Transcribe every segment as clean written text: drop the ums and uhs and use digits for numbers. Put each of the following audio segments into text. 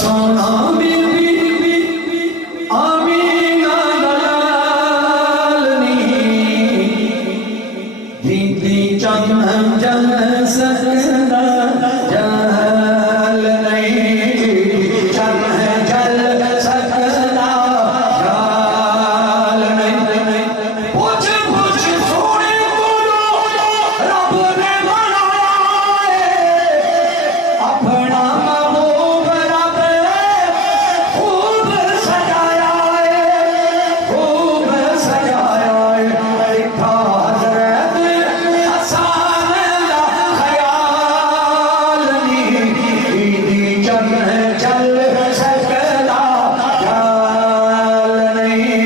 सोना बीबी आमीना दलालनी दीदी चम जल सकदा जल नहीं चम जल सकदा जल नहीं पूछ पूछ सोने कोलो रब ने बनाया अपना महबूब रब खूब सजाया खूब सजाया लिखा हजरत हसन दा ख्याल नी दीदी चम चल सकदा जाल नहीं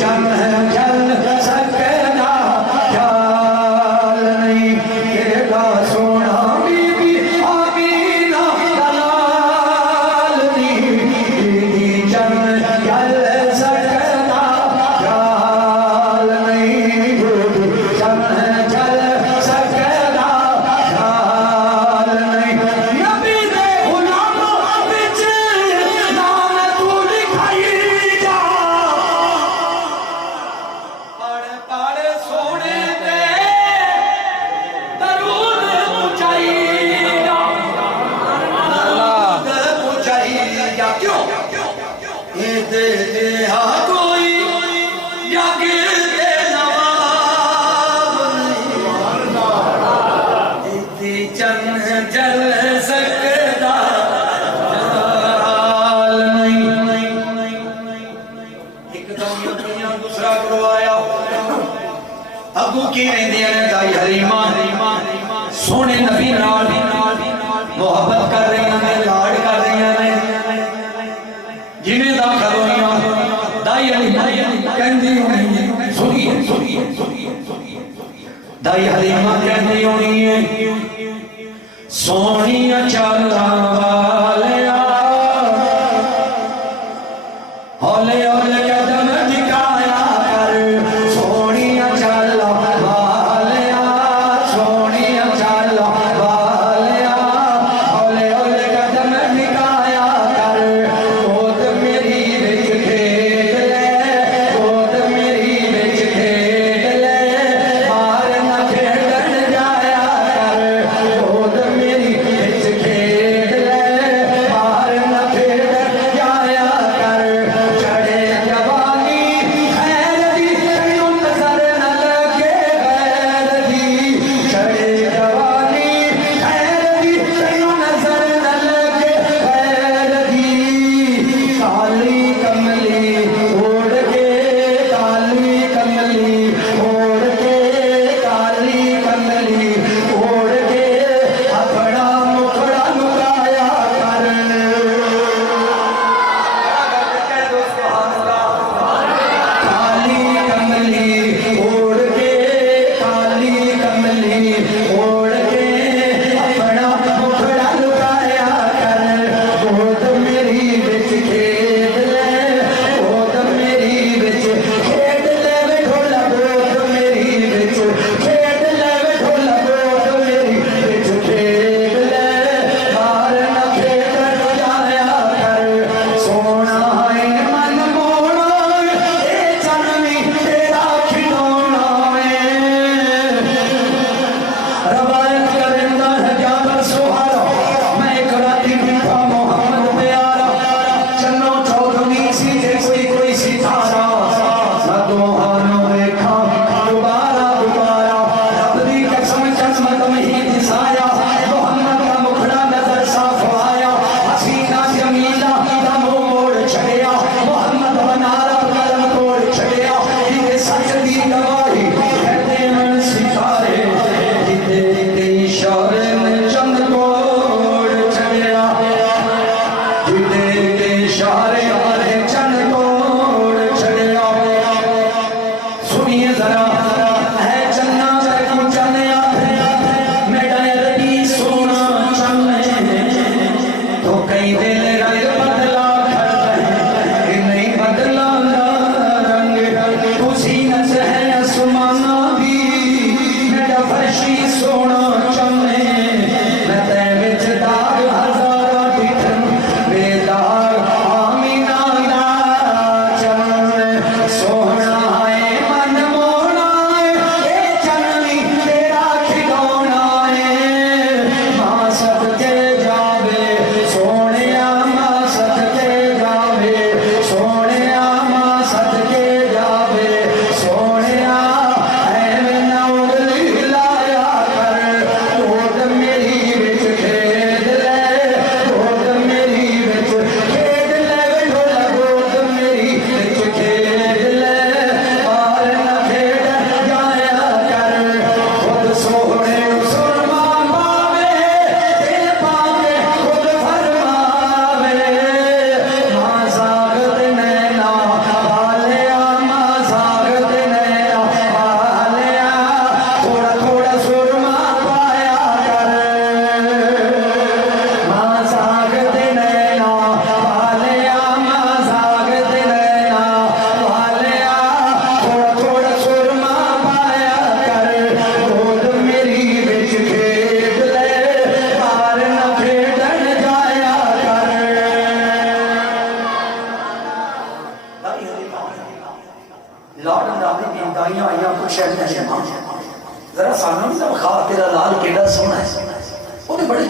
चम चल सकदा जाल नहीं केड़ा सोना बीबी आमीना दलाल नी दीदी चम चल सकदा जाल नहीं चम चल सकदा जाल नहीं नबी दे गुलामों विच नाम तू लिखाई जा पढ़ पढ़ सोने ते दरूद पुचाईगा दरूद पुचाईगा क्यों ये दे हा कोई जग दे नवाब नहीं दीदी चन जल सकदा जाल नहीं एक दौनिया दुनिया दूसरा करवाया अबू की रहंदी ने दाई हलीमा सोने नबी नाल मोहब्बत कर रही ने लाड कर रही ने जिन्हें दाखल होइयां दाई हलीमा कहंदी होनी सुनिए दाई हलीमा कहंदी होनी है सोनिया चाला वालिया हौले हौले कदम टिकाया कर सोनिया चाला वालिया सोनिया चाला वालिया हौले हौले कदम टिकाया कर गोद मेरी विच खेड ले गोद मेरी विच खेड ले बाहर न खेडन जाया कर गोद मेरी विच खेड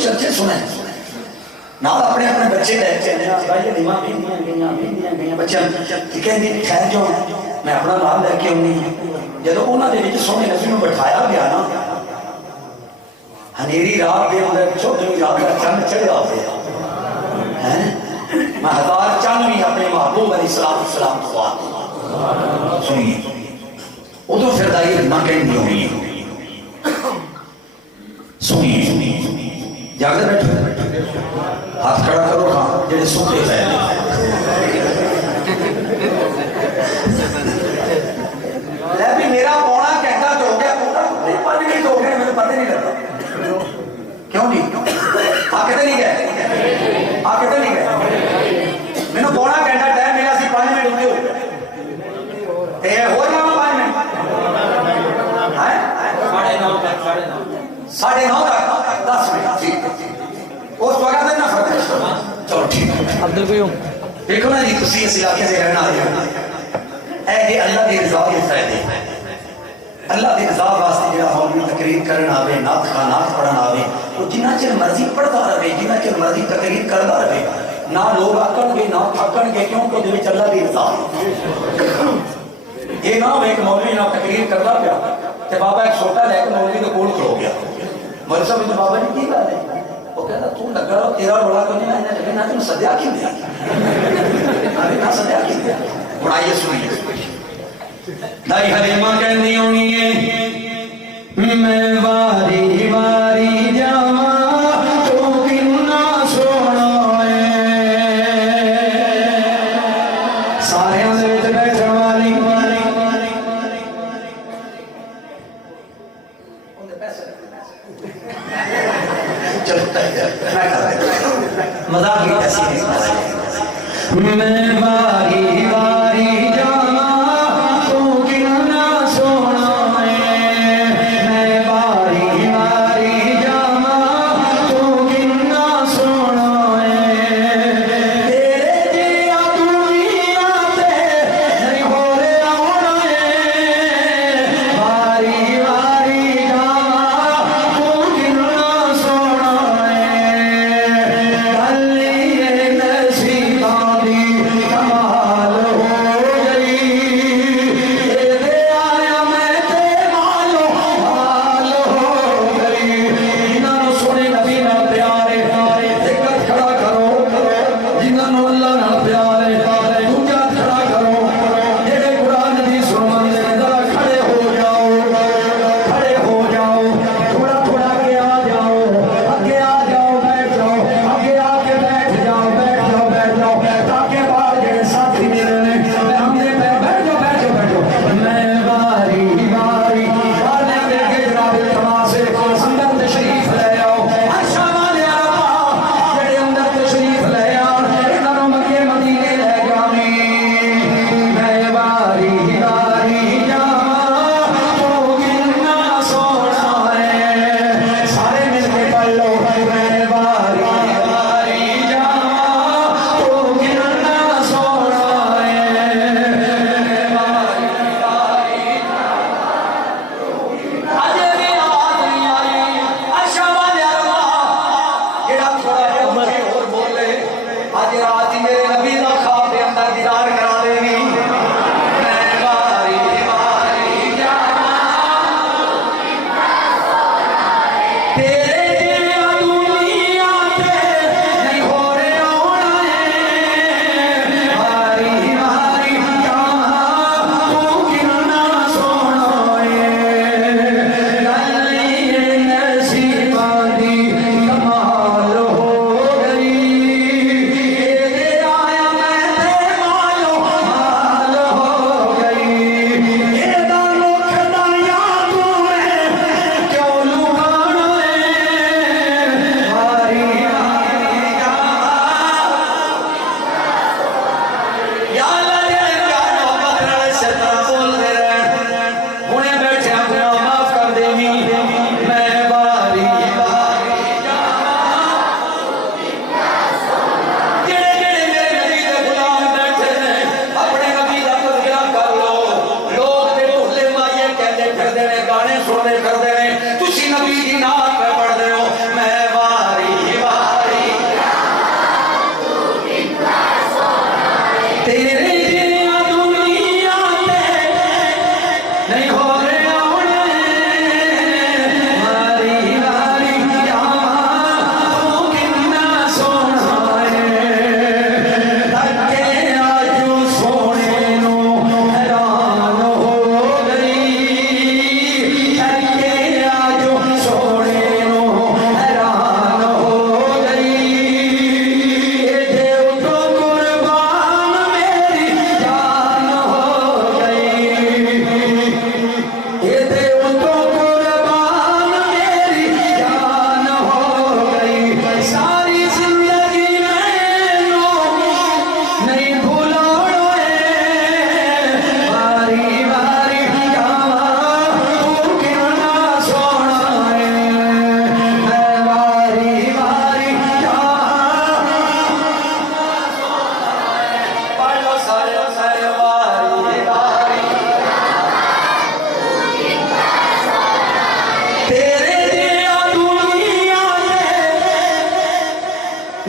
चर्चे सुने नाल अपने अपने बच्चे लैके भाई नीमा गई बच्चे कहते ठहर जाओ मैं अपना नाम लैके आनी जो उन्होंने सोहने नबी में बिठाया गया ना हनेरी रात के अंदर चौदहवीं रात का चंद चढ़ा है मैं हजार चंद भी अपने महबूब अलैहिस्सलाम खुआ सुनिए उदो फिर दाई ना कहनी होनी सुनिए जागते बैठो हाथ खड़ा करो हाँ जेडे सुते पै भी मेरा पौना घंटा तो हो गया पूरा 5 मिनट हो गए मुझे पता नहीं लगता क्यों नहीं हाँ कहते नहीं गए हाँ कहते नहीं गए मैंने पौना घंटा टाइम मिला सी 5 मिनट उत्ते हो जाओ 5 मिनट 9:30 तक 10 मिनट ठीक उस वक्त ना फर्क चलो ठीक है अब्दुल कयूम देखो ना जी तुसी इस इलाके से रहना आ जाओ ऐ अल्लाह की रज़ा के फायदे अल्लाह की रज़ा वास्ते जो मौलवी तकरीर करना आवे नात खानात पढ़ना आवे तो जिन्ना चिर मर्जी पढ़ता रहे जिन्ना चिर मर्जी तकरीर करता रहे ना लोग आकणगे ना थकणगे क्योंकि उहदे विच अल्लाह की रज़ा ये ना हो एक मौलवी ना तकरीर करता पिया ते बाबा एक छोटा लैके मौलवी के कोल खलो गया मौलवी साहब ने बाबा जी की गल है वो कहता तू लगा रहा तेरा बड़ा कोई नहीं मैंने लगे ना तुम सद्या क्यों दिया अरे ना सद्या क्यों दिया हुण आइए सुनिए दाई हलीमा कहनी होनी है मैं वारी वारी जावा तो किन्ना सोना है सारे दे बैठ वाली मजाक ही कैसी मैं वारी वारी जावा तो किन्ना सोना है मैं वारी वारी जावा तो किन्ना सोना है तेरे जिया दुनिया ते नहीं हो रे आना है वारी वारी जावा तो किन्ना सोना है गली नसीबा दी कमाल हो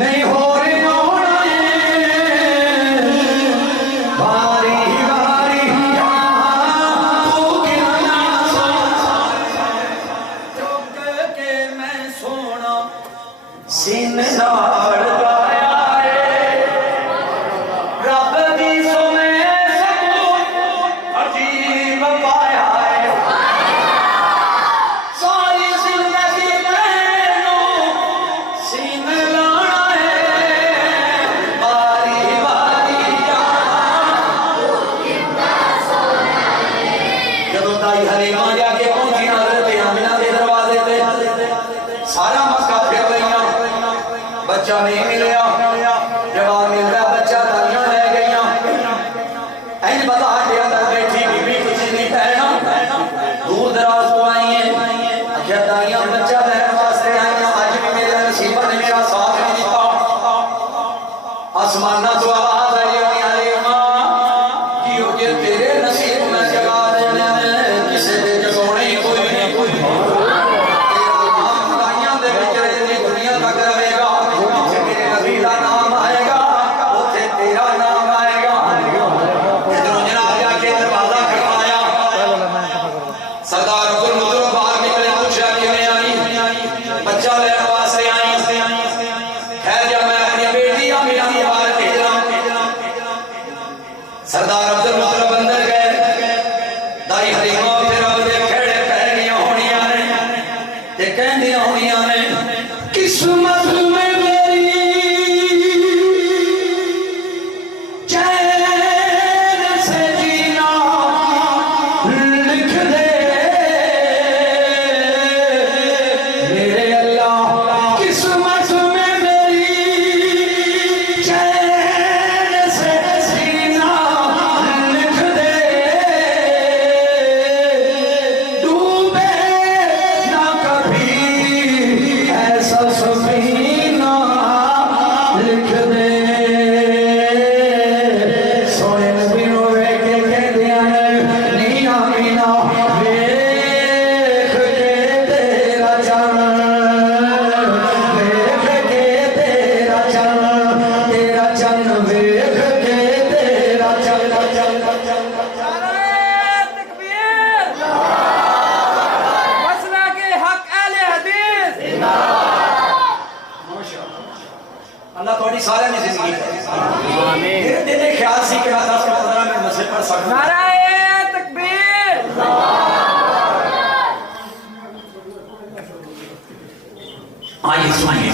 नहीं हो रही होना बारी बारी तू गिरना चुक के मैं सोना सीने नाल गाया रब दी सुने सबूत अजीब पाया सारी जिंदगी मैनू सीने लाना है बारी बारी जदों दाई हलीमा जाके पहुंची हज़रत आमिना दे दरवाजे ते सारा मक्का फिर गईयां बच्चा नहीं मिलया जवाब मिल रहा बच्चा दाइयां ले गईयां इंज पता हटे अंदर बैठी बीबी कुछ नहीं कहना दूर दराज तो आई है अख्या दाइयां बच्चा लैन वास्ते आईयां अज भी मेरे नसीबत ने मेरा साथ नहीं दिता आसमाना तो आवाज आई हलीमा कि हो के तेरे नसीब में जगा देने किसी दे जगाने कोई नहीं कोई दाइयां दे विच रहंदी दुनिया तक रहेगा मेरे नबी का नाम आएगा उसे तेरा नाम आएगा इधरों जनाब जाके दरवाजा खड़काया सरदार अब्दुल मुतलब बाहर निकले पूछा किवें आई बच्चा लेने वास्ते आई खैर जब मैं अपनी बेटी आमिना को बाहर भेजना सरदार अब्दुल मुतलब अंदर गए दाई हलीमा फिर अपने खेड़े पै गई होनियां ने ते कहंदियां होनियां ने किस्मत में मेरी चैन से जीना लिख दे मेरे अल्लाह किस्मत में मेरी चैन से जीना लिख दे डूबे ना कभी ऐसा सफीना लिख दे सोने नबी नूं वेख के कहदियां ने नी आमीना वेख के तेरा चन वेख के तेरा चन वेख के तेरा चन तकबीर मसला के हक अहले हदीस अल्लाह थोड़ी सारे की जिंदगी मेरे दिल में ख्याल सी कि मैं 10 से 15 मिनट मसले पढ़ सकता नाराए तकबीर आइए सुनिए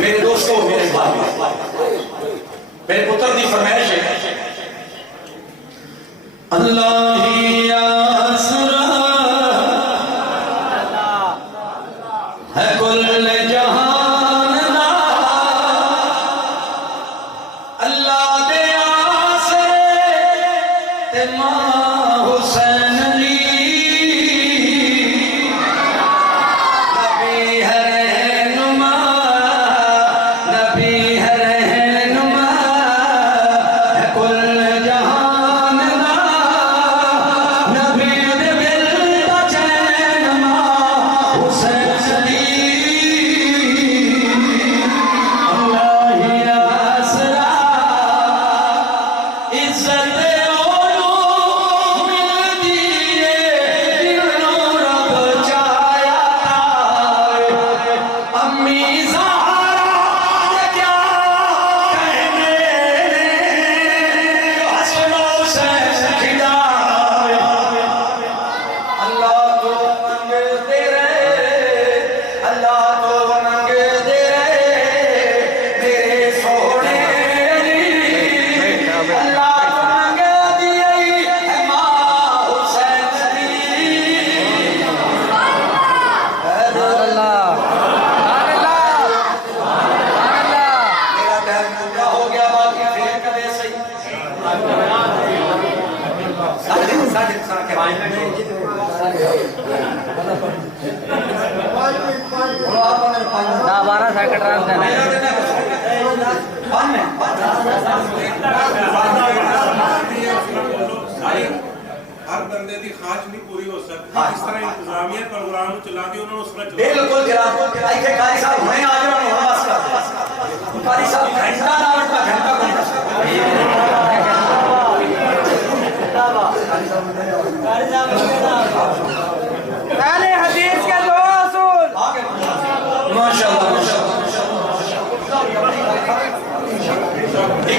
मेरे दोस्तों मेरे भाइयों मेरे पुत्र की फरमाइश है अल्लाह ही आसरा है कुल जहान दा अल्लाह दे आसरे ते मां हुसैन दी नबी है रहनुमा है कुल जहान दा नबी दे दिल दा चैन मां हुसैन दी अल्लाह ही आसरा इज्जत ओनू मिलदी है जिन्हों रब चाया अम्मी ज़हरा ने क्या कहने हसन हुसैन खिलाए अल्लाह तो मंगते रहे अल्लाह तो मंगते रहे मेरे सोने अल्लाह तो मंगती है मां हुसैन दी मेरा टाइम पूरा हो गया बाकी फिर कदे सही साढ़े ना 12 सेकंड रन देना हर बंदे की खाच नहीं पूरी हो सकती इस तरह इंतजामिया प्रोग्राम चला के उन्होंने उस तरह बिल्कुल जनाब आई के कारी साहब हुणे आ जाओ बस कर इंशाअल्लाह